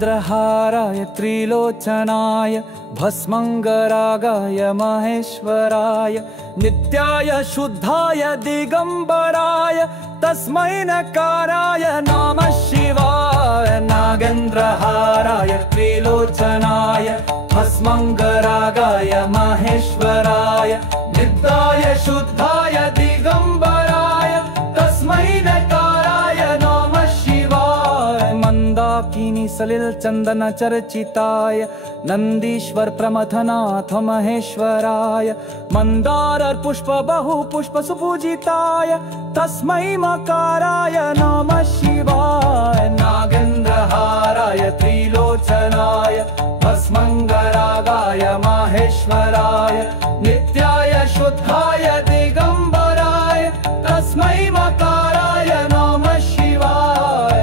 नागेन्द्रहाराय त्रिलोचनाय भस्मंगरागाय महेश्वराय नित्याय शुद्धाय दिगंबराय तस्मै नकाराय नमः शिवाय। नागेन्द्रहाराय त्रिलोचनाय भस्मंगरागाय महेश्वराय नित्याय शुद्धाय दिगंबराय तस्मै नकाराय नमः शिवाय। मंदाकिनी सलिल चंदन चर्चिताय नंदीश्वर प्रमथनाथ महेश्वराय मंदार पुष्प बहु पुष्प सुपूजिताय तस्मै मकाराय नमः शिवाय। नागेन्द्रहाराय त्रिलोचनाय भस्मंगरागाय महेश्वराय नित्याय शुद्धाय दिगंबराय तस्मै मकाराय नमः शिवाय।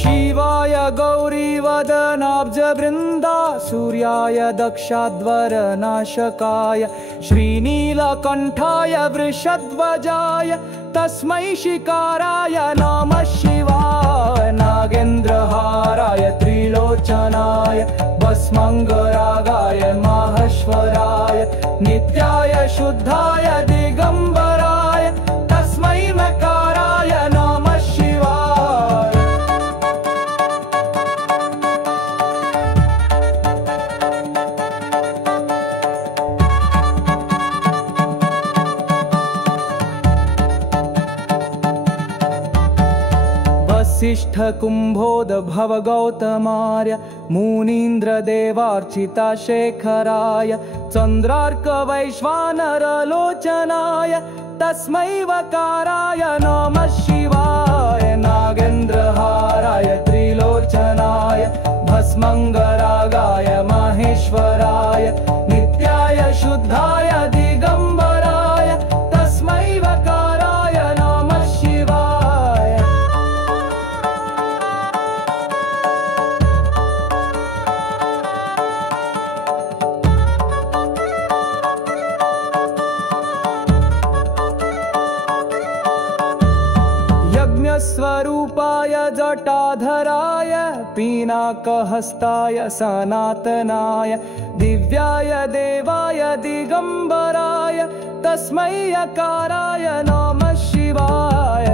शिवाय गौरीवदनाब्ज वृंदा सूर्याय दक्षाध्वरनाशकाय श्रीनीलकंठाय वृषध्वजाय तस्मै शिकाराय नमः शिवाय। नागेन्द्रहाराय त्रिलोचनाय भस्मंगरागाय महेश्वराय नित्याय शुद्धाय दिगंबराय तस्मै मकाराय नमः शिवाय। वसिष्ठ कुंभोद भव गौतमार्य मुनीन्द्र देवार्चिता शेखराय चंद्रार्क वैश्वानर लोचनाय तस्मै वकाराय नमः शिवाय। नागेन्द्रहाराय त्रिलोचनाय भस्मंगरागाय महेश्वराय नित्याय शुद्धाय दिगंबराय तस्मै वकाराय नमः शिवाय। यज्ञस्वरूपाय जटाधराय पिनाकहस्ताय सनातनाय दिव्याय देवाय दिगंबराय तस्मै यकाराय नमः शिवाय।